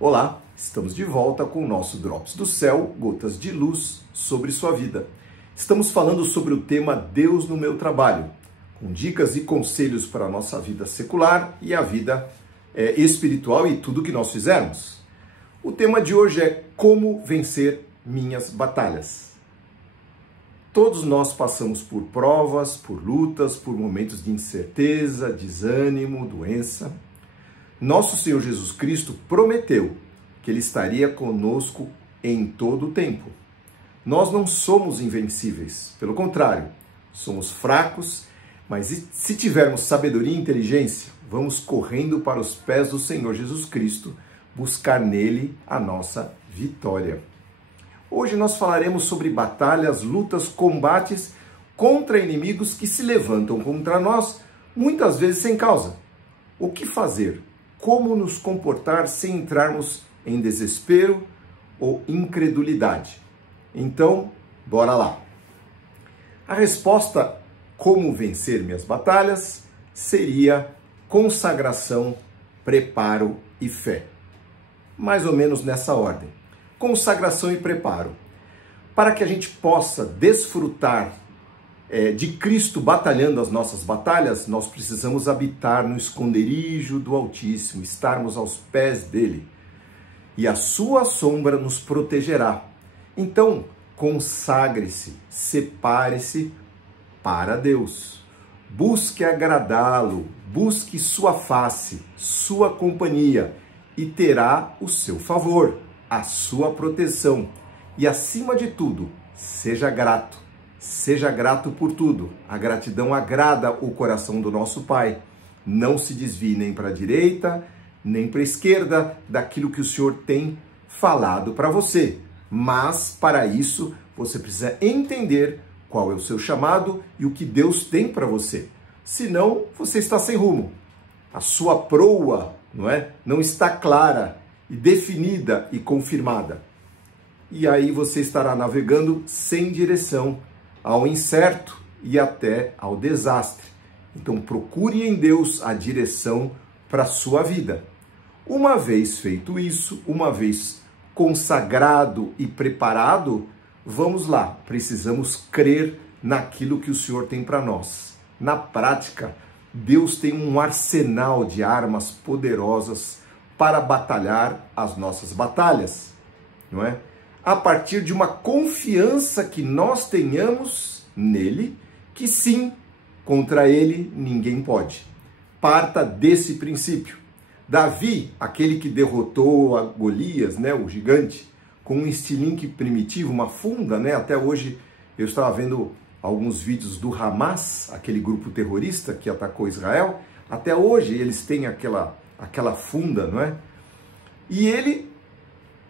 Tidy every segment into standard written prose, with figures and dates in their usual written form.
Olá, estamos de volta com o nosso Drops do Céu, gotas de luz sobre sua vida. Estamos falando sobre o tema Deus no meu trabalho, com dicas e conselhos para a nossa vida secular e a vida espiritual e tudo que nós fizermos. O tema de hoje é como vencer minhas batalhas. Todos nós passamos por provas, por lutas, por momentos de incerteza, desânimo, doença. Nosso Senhor Jesus Cristo prometeu que Ele estaria conosco em todo o tempo. Nós não somos invencíveis, pelo contrário, somos fracos, mas se tivermos sabedoria e inteligência, vamos correndo para os pés do Senhor Jesus Cristo, buscar nele a nossa vitória. Hoje nós falaremos sobre batalhas, lutas, combates contra inimigos que se levantam contra nós, muitas vezes sem causa. O que fazer? Como nos comportar sem entrarmos em desespero ou incredulidade? Então, bora lá! A resposta, como vencer minhas batalhas, seria consagração, preparo e fé. Mais ou menos nessa ordem. Consagração e preparo. Para que a gente possa desfrutar de Cristo batalhando as nossas batalhas, nós precisamos habitar no esconderijo do Altíssimo, estarmos aos pés dele. E a sua sombra nos protegerá. Então, consagre-se, separe-se para Deus. Busque agradá-lo, busque sua face, sua companhia e terá o seu favor, a sua proteção. E acima de tudo, seja grato. Seja grato por tudo. A gratidão agrada o coração do nosso Pai. Não se desvie nem para a direita, nem para a esquerda daquilo que o Senhor tem falado para você. Mas, para isso, você precisa entender qual é o seu chamado e o que Deus tem para você. Senão, você está sem rumo. A sua proa, não está clara e definida e confirmada. E aí você estará navegando sem direção, ao incerto e até ao desastre. Então procure em Deus a direção para a sua vida. Uma vez feito isso, uma vez consagrado e preparado, vamos lá, precisamos crer naquilo que o Senhor tem para nós. Na prática, Deus tem um arsenal de armas poderosas para batalhar as nossas batalhas, não é? A partir de uma confiança que nós tenhamos nele, que sim, contra ele ninguém pode. Parta desse princípio. Davi, aquele que derrotou a Golias, o gigante, com um estilingue primitivo, uma funda, até hoje eu estava vendo alguns vídeos do Hamas, aquele grupo terrorista que atacou Israel, até hoje eles têm aquela funda, E ele,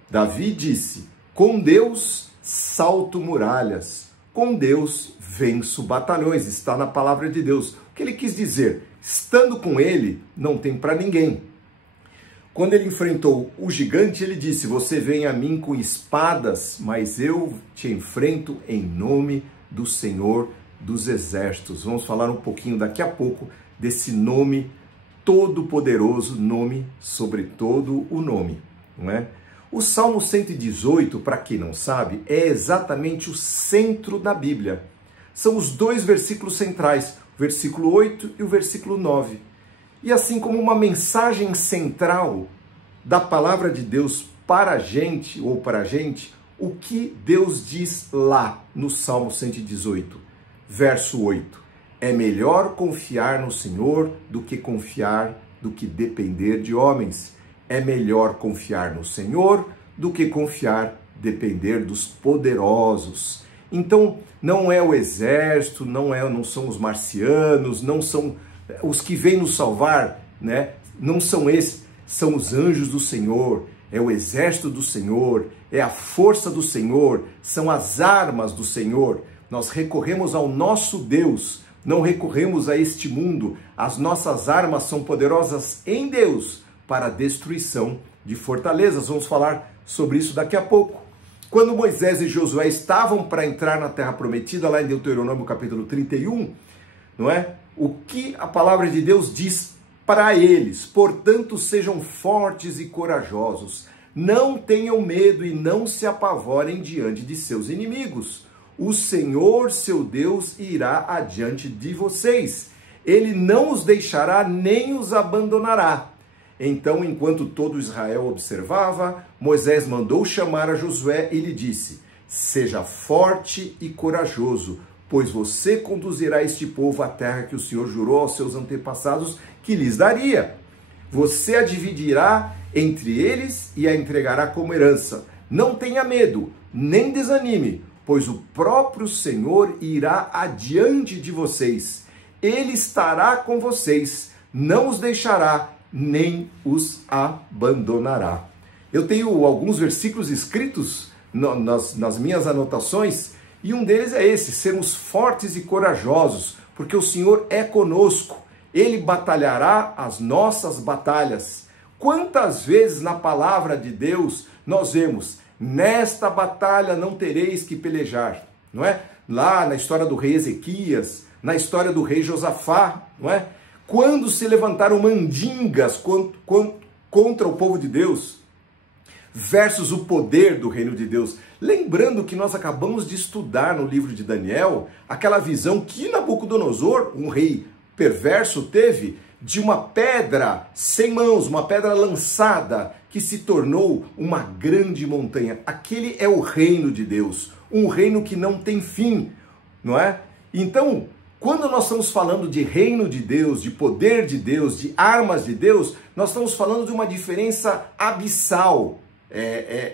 Davi, disse: com Deus salto muralhas, com Deus venço batalhões. Está na palavra de Deus. O que ele quis dizer? Estando com ele, não tem para ninguém. Quando ele enfrentou o gigante, ele disse: você vem a mim com espadas, mas eu te enfrento em nome do Senhor dos Exércitos. Vamos falar um pouquinho daqui a pouco desse nome todo-poderoso, nome sobre todo o nome, não é? O Salmo 118, para quem não sabe, é exatamente o centro da Bíblia. São os dois versículos centrais, o versículo 8 e o versículo 9. E assim como uma mensagem central da palavra de Deus para a gente, o que Deus diz lá no Salmo 118, verso 8. É melhor confiar no Senhor do que depender de homens. É melhor confiar no Senhor do que depender dos poderosos. Então, não é o exército, não são os marcianos, não são os que vêm nos salvar, Não são esses, são os anjos do Senhor, é o exército do Senhor, é a força do Senhor, são as armas do Senhor. Nós recorremos ao nosso Deus, não recorremos a este mundo. As nossas armas são poderosas em Deus para a destruição de fortalezas. Vamos falar sobre isso daqui a pouco. Quando Moisés e Josué estavam para entrar na terra prometida, lá em Deuteronômio capítulo 31, o que a palavra de Deus diz para eles? Portanto, sejam fortes e corajosos, Não tenham medo e não se apavorem diante de seus inimigos. O Senhor, seu Deus, irá adiante de vocês. Ele não os deixará nem os abandonará. Então, enquanto todo Israel observava, Moisés mandou chamar a Josué e lhe disse: seja forte e corajoso, pois você conduzirá este povo à terra que o Senhor jurou aos seus antepassados que lhes daria. Você a dividirá entre eles e a entregará como herança. Não tenha medo, nem desanime, pois o próprio Senhor irá adiante de vocês. Ele estará com vocês, não os deixará, nem os abandonará. Eu tenho alguns versículos escritos nas minhas anotações, e um deles é esse: sermos fortes e corajosos, porque o Senhor é conosco. Ele batalhará as nossas batalhas. Quantas vezes na palavra de Deus nós vemos: nesta batalha não tereis que pelejar, não é? Lá na história do rei Ezequias, na história do rei Josafá, não é? Quando se levantaram mandingas contra o povo de Deus, versus o poder do reino de Deus. Lembrando que nós acabamos de estudar no livro de Daniel aquela visão que Nabucodonosor, um rei perverso, teve de uma pedra sem mãos, uma pedra lançada, que se tornou uma grande montanha. Aquele é o reino de Deus, um reino que não tem fim, não é? Então, quando nós estamos falando de reino de Deus, de poder de Deus, de armas de Deus, nós estamos falando de uma diferença abissal.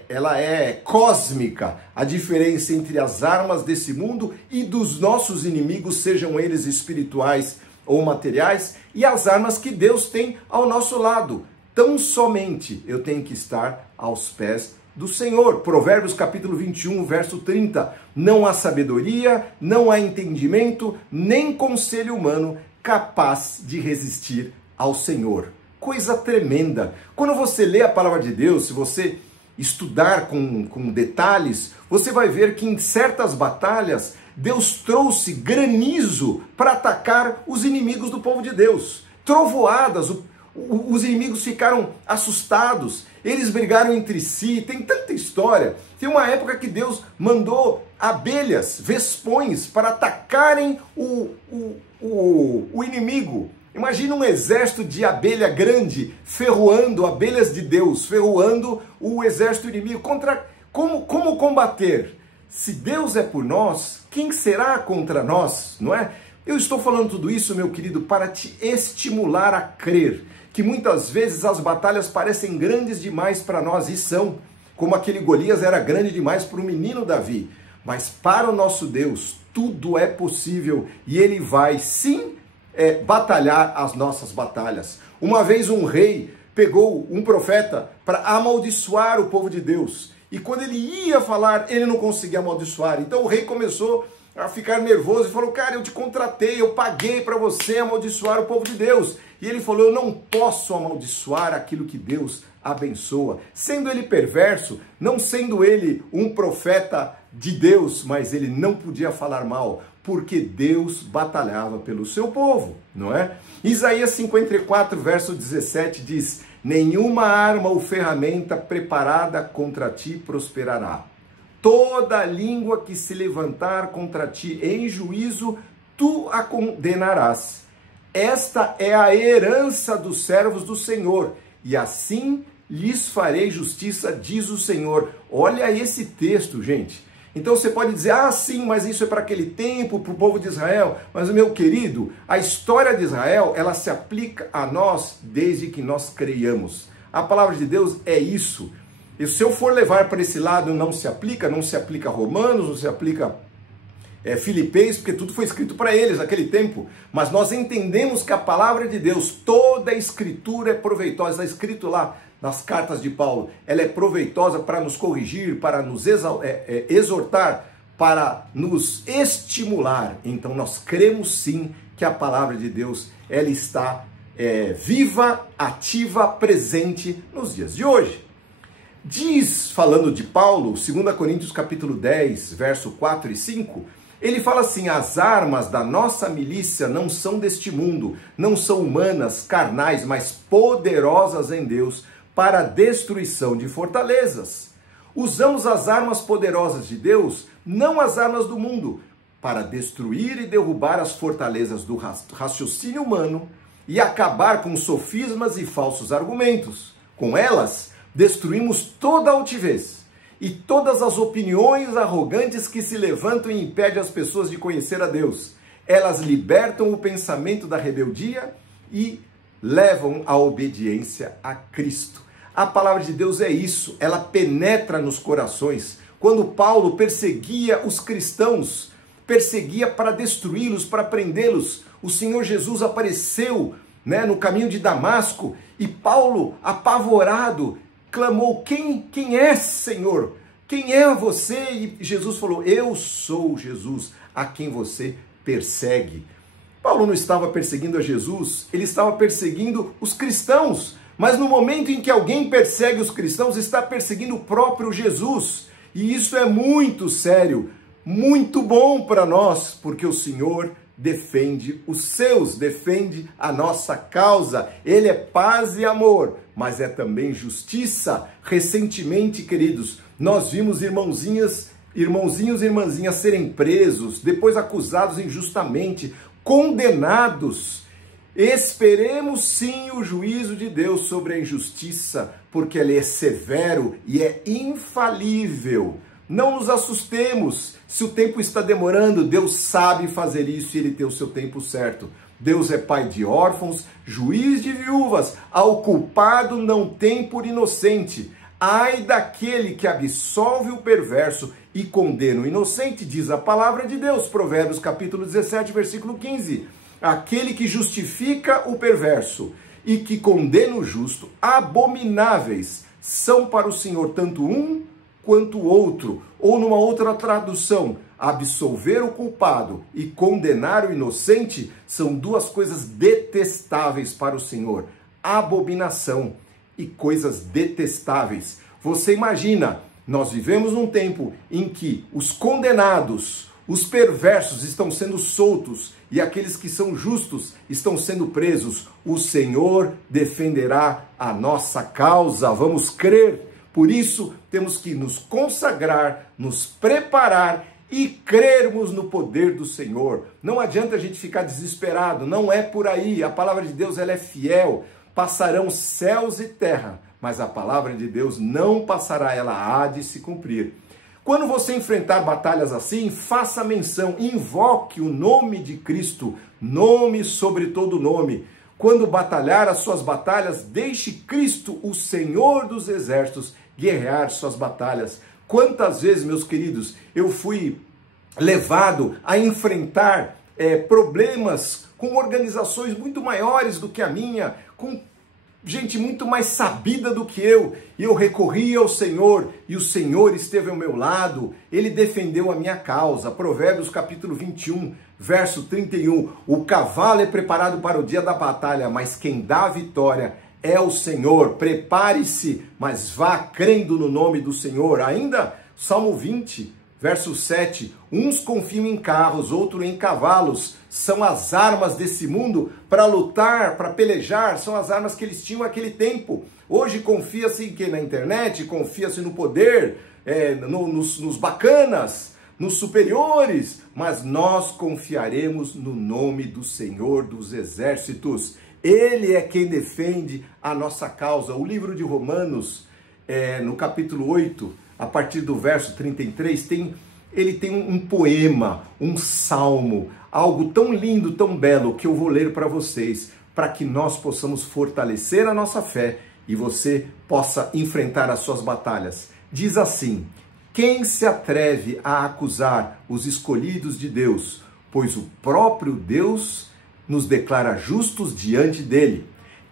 Ela é cósmica, a diferença entre as armas desse mundo e dos nossos inimigos, sejam eles espirituais ou materiais, e as armas que Deus tem ao nosso lado. Tão somente eu tenho que estar aos pés do Senhor. Provérbios capítulo 21, verso 30. Não há sabedoria, não há entendimento, nem conselho humano capaz de resistir ao Senhor. Coisa tremenda. Quando você lê a palavra de Deus, se você estudar com detalhes, você vai ver que em certas batalhas Deus trouxe granizo para atacar os inimigos do povo de Deus. Trovoadas, os inimigos ficaram assustados, eles brigaram entre si, tem tanta história. Tem uma época que Deus mandou abelhas, vespões, para atacarem o inimigo. Imagina um exército de abelha grande ferroando, abelhas de Deus, ferroando o exército inimigo. Como combater? Se Deus é por nós, quem será contra nós, não é? Eu estou falando tudo isso, meu querido, para te estimular a crer que muitas vezes as batalhas parecem grandes demais para nós, e são, como aquele Golias era grande demais para o menino Davi. Mas para o nosso Deus, tudo é possível, e Ele vai, sim, batalhar as nossas batalhas. Uma vez um rei pegou um profeta para amaldiçoar o povo de Deus, e quando ele ia falar, ele não conseguia amaldiçoar. Então o rei começou a ficar nervoso e falou: cara, eu te contratei, eu paguei para você amaldiçoar o povo de Deus. E ele falou: eu não posso amaldiçoar aquilo que Deus abençoa. Sendo ele perverso, não sendo ele um profeta de Deus, mas ele não podia falar mal, porque Deus batalhava pelo seu povo, não é? Isaías 54, verso 17 diz: nenhuma arma ou ferramenta preparada contra ti prosperará. Toda língua que se levantar contra ti em juízo, tu a condenarás. Esta é a herança dos servos do Senhor, e assim lhes farei justiça, diz o Senhor. Olha esse texto, gente. Então você pode dizer: ah, sim, mas isso é para aquele tempo, para o povo de Israel. Mas, meu querido, a história de Israel, ela se aplica a nós desde que nós creiamos. A palavra de Deus é isso. E se eu for levar para esse lado, não se aplica Romanos, não se aplica Filipenses, porque tudo foi escrito para eles naquele tempo. Mas nós entendemos que a palavra de Deus, toda a escritura é proveitosa. Está escrito lá nas cartas de Paulo, ela é proveitosa para nos corrigir, para nos exortar, para nos estimular. Então nós cremos sim que a palavra de Deus, ela está viva, ativa, presente nos dias de hoje. Diz, falando de Paulo, 2 Coríntios capítulo 10, verso 4 e 5, ele fala assim: as armas da nossa milícia não são deste mundo, não são humanas, carnais, mas poderosas em Deus, para a destruição de fortalezas. Usamos as armas poderosas de Deus, não as armas do mundo, para destruir e derrubar as fortalezas do raciocínio humano e acabar com sofismas e falsos argumentos. Com elas, destruímos toda a altivez e todas as opiniões arrogantes que se levantam e impedem as pessoas de conhecer a Deus. Elas libertam o pensamento da rebeldia e levam à obediência a Cristo. A palavra de Deus é isso, ela penetra nos corações. Quando Paulo perseguia os cristãos, perseguia para destruí-los, para prendê-los, o Senhor Jesus apareceu, no caminho de Damasco, e Paulo, apavorado, clamou: quem é, Senhor? Quem é você? E Jesus falou: eu sou Jesus, a quem você persegue. Paulo não estava perseguindo a Jesus, ele estava perseguindo os cristãos. Mas no momento em que alguém persegue os cristãos, está perseguindo o próprio Jesus. E isso é muito sério, muito bom para nós, porque o Senhor defende os seus, defende a nossa causa. Ele é paz e amor, mas é também justiça. Recentemente, queridos, nós vimos irmãozinhos e irmãzinhas serem presos, depois acusados injustamente, condenados. Esperemos sim o juízo de Deus sobre a injustiça, porque ele é severo e é infalível. Não nos assustemos se o tempo está demorando, Deus sabe fazer isso e ele tem o seu tempo certo. Deus é pai de órfãos, juiz de viúvas, ao culpado não tem por inocente. Ai daquele que absolve o perverso e condena o inocente, diz a palavra de Deus, Provérbios capítulo 17, versículo 15. Aquele que justifica o perverso e que condena o justo, abomináveis são para o Senhor tanto um quanto o outro. Ou numa outra tradução, absolver o culpado e condenar o inocente são duas coisas detestáveis para o Senhor. Abominação e coisas detestáveis. Você imagina, nós vivemos num tempo em que os condenados, os perversos estão sendo soltos e aqueles que são justos estão sendo presos. O Senhor defenderá a nossa causa. Vamos crer. Por isso, temos que nos consagrar, nos preparar e crermos no poder do Senhor. Não adianta a gente ficar desesperado, não é por aí. A palavra de Deus ela é fiel. Passarão céus e terra, mas a palavra de Deus não passará, ela há de se cumprir. Quando você enfrentar batalhas assim, faça menção, invoque o nome de Cristo, nome sobre todo nome. Quando batalhar as suas batalhas, deixe Cristo, o Senhor dos exércitos, guerrear suas batalhas. Quantas vezes, meus queridos, eu fui levado a enfrentar problemas com organizações muito maiores do que a minha, com gente muito mais sabida do que eu, e eu recorri ao Senhor, e o Senhor esteve ao meu lado, ele defendeu a minha causa. Provérbios capítulo 21, verso 31, o cavalo é preparado para o dia da batalha, mas quem dá a vitória é o Senhor. Prepare-se, mas vá crendo no nome do Senhor. Ainda, Salmo 20, verso 7, uns confiam em carros, outros em cavalos, são as armas desse mundo para lutar, para pelejar, são as armas que eles tinham naquele tempo. Hoje confia-se em quê? Na internet, confia-se no poder, nos bacanas, nos superiores, mas nós confiaremos no nome do Senhor dos Exércitos. Ele é quem defende a nossa causa. O livro de Romanos, no capítulo 8, a partir do verso 33, ele tem um poema, um salmo, algo tão lindo, tão belo, que eu vou ler para vocês, para que nós possamos fortalecer a nossa fé e você possa enfrentar as suas batalhas. Diz assim: quem se atreve a acusar os escolhidos de Deus? Pois o próprio Deus nos declara justos diante dele.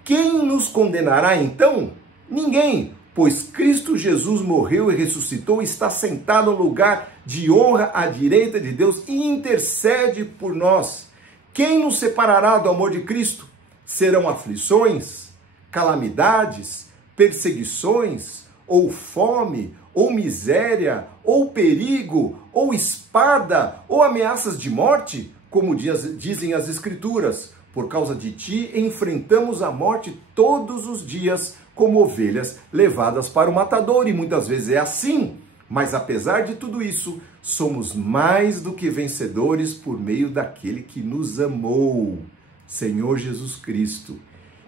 Quem nos condenará então? Ninguém, pois Cristo Jesus morreu e ressuscitou e está sentado no lugar de honra à direita de Deus e intercede por nós. Quem nos separará do amor de Cristo? Serão aflições, calamidades, perseguições, ou fome, ou miséria, ou perigo, ou espada, ou ameaças de morte? Como dizem as Escrituras, por causa de ti enfrentamos a morte todos os dias, como ovelhas levadas para o matador, e muitas vezes é assim. Mas apesar de tudo isso, somos mais do que vencedores por meio daquele que nos amou, Senhor Jesus Cristo.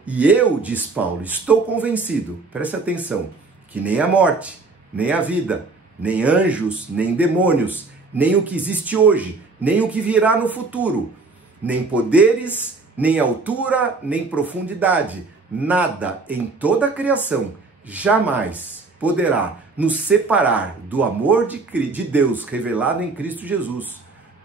E eu, diz Paulo, estou convencido, preste atenção, que nem a morte, nem a vida, nem anjos, nem demônios, nem o que existe hoje, nem o que virá no futuro, nem poderes, nem altura, nem profundidade, nada em toda a criação jamais poderá nos separar do amor de Deus revelado em Cristo Jesus,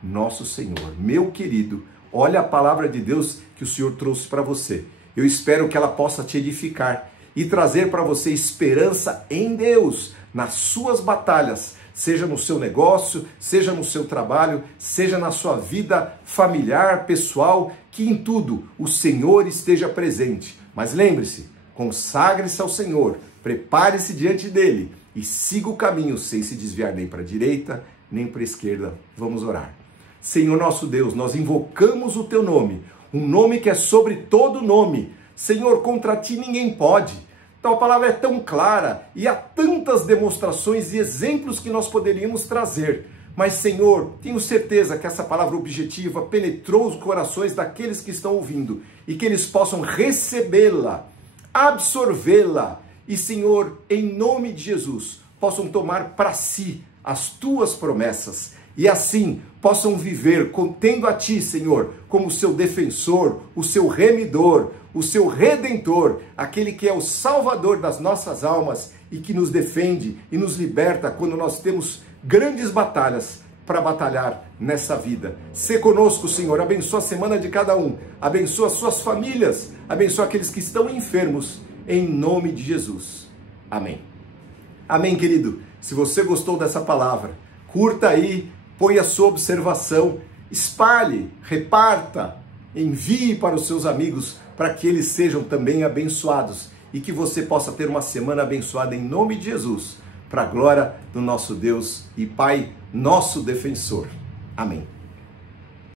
nosso Senhor. Meu querido, olha a palavra de Deus que o Senhor trouxe para você. Eu espero que ela possa te edificar e trazer para você esperança em Deus, nas suas batalhas, seja no seu negócio, seja no seu trabalho, seja na sua vida familiar, pessoal, que em tudo o Senhor esteja presente. Mas lembre-se, consagre-se ao Senhor, prepare-se diante dele e siga o caminho sem se desviar nem para a direita, nem para a esquerda. Vamos orar. Senhor nosso Deus, nós invocamos o teu nome, um nome que é sobre todo nome. Senhor, contra ti ninguém pode. Então a palavra é tão clara e há tantas demonstrações e exemplos que nós poderíamos trazer. Mas, Senhor, tenho certeza que essa palavra objetiva penetrou os corações daqueles que estão ouvindo e que eles possam recebê-la, absorvê-la e, Senhor, em nome de Jesus, possam tomar para si as tuas promessas e assim possam viver tendo a ti, Senhor, como o seu defensor, o seu remidor, o seu redentor, aquele que é o salvador das nossas almas e que nos defende e nos liberta quando nós temos grandes batalhas para batalhar nessa vida. Sê conosco, Senhor, abençoa a semana de cada um, abençoa as suas famílias, abençoa aqueles que estão enfermos, em nome de Jesus. Amém. Amém, querido. Se você gostou dessa palavra, curta aí, põe a sua observação, espalhe, reparta, envie para os seus amigos, para que eles sejam também abençoados e que você possa ter uma semana abençoada em nome de Jesus, para a glória do nosso Deus e Pai, nosso defensor. Amém.